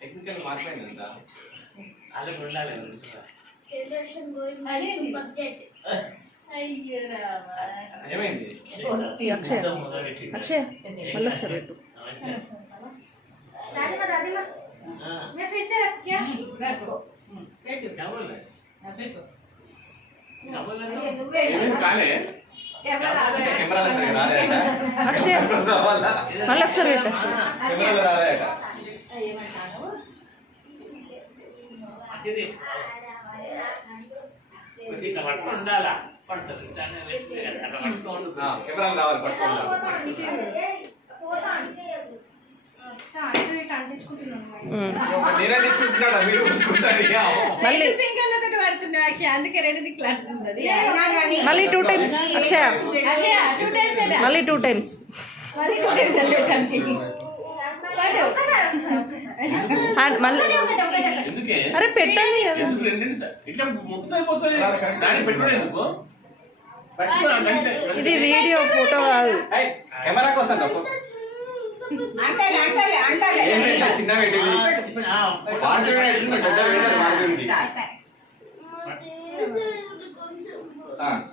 Technical మారిపోయింది వాళ్ళకి ఉండాలి. ఏమైంది అక్షయ్ అక్షయ్ మళ్ళీ ఒకసారి పెట్టు. అక్షయ్ మళ్ళీ ఒకసారి పెట్టు. ఉండాలా కెమెరాలు రావాలి పట్టుకోవాలి. మళ్ళీ 2 times అక్షయ మళ్ళీ 2 times. అరే పెట్టండి ఇది వీడియో ఫోటో కాదు. కెమెరా కోసం చిన్న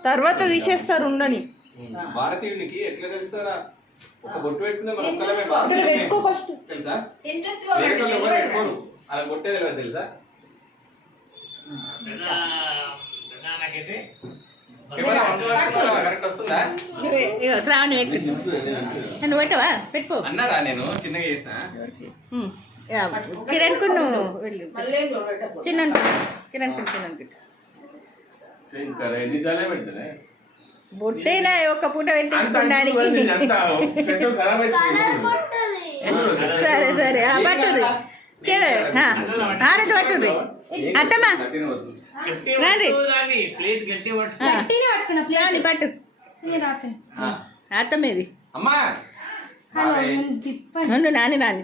తర్వాత తీసేస్తారు ఉండని. భారతీయునికి ఎట్లా తెలుస్తారా? ఒక బొట్టు పెట్టుకుంటే పెట్టుకో ఫస్ట్ తెలుసా? పెట్టుకోరు అలా బొట్టే తెలియదు తెలుసా? కరెక్ట్ వస్తుందా? నువ్వు పెట్టవా? పెట్టుకో అన్నారా? నేను చిన్నగా చేసిన కిరణ్ కు చిన్న కిరణ్ బొట్టేనా ఒక పూట పెట్టించుకోవడానికి. సరే సరే పట్టుది ఆరతి పట్టుది. అత్తమ్మా రండి పట్టు అత్తమ్మేది నాని నాని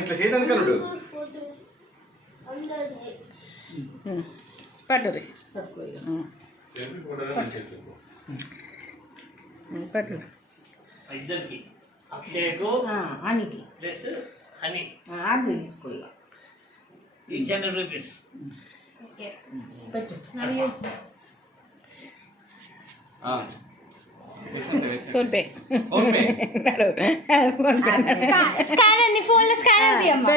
ఇట్లా చేయడానికి కలుడు పట్టుది పట్టు ఇద్దరికి అక్షయ్కు హనీకి ప్లస్ హనీ అది తీసుకోవాలి. 800 రూపీస్ పెట్టు ఫోన్పే స్కానర్ నీ ఫోన్లో స్కానర్ తీయమ్మా.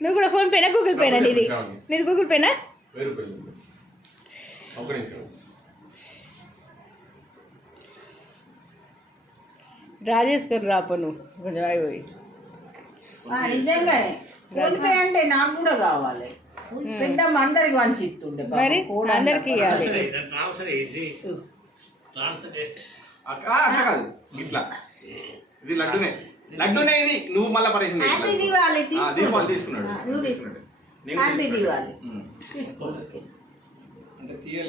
నువ్వు కూడా ఫోన్ పేనా గూగుల్ పేనా? నీది గూగుల్ పేనా? డ్రా చేసుకొని రాపో నువ్వు కొంచెం అయిపోయి. నిజంగానే ఫోన్ పే అంటే నాకు కూడా కావాలి. పెద్ద అందరికి మంచి ఇస్తుండే మరి అందరికి ఇవ్వాలి. కాదు ఇట్లా ఇది లడ్డునే లడ్డునే ఇది నువ్వు మళ్ళీ పరేషన్ దీపాలు తీసుకున్నాడు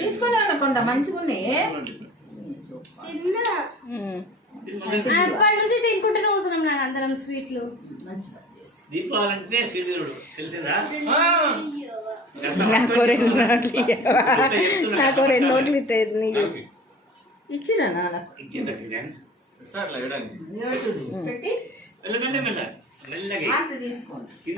తీసుకుని అనుకుంటా మంచిగా ఉన్నాయి. అప్పటి నుంచి తినుకుంటూనే పోతున్నాం నాన్న అందరం స్వీట్లు. దీపావళి శ్రీధరుడు తెలిసిందా? నాకు 2 నోట్లు ఇచ్చేది ఇచ్చిన నాకు పెట్టి మెల్లగా తీసుకోండి.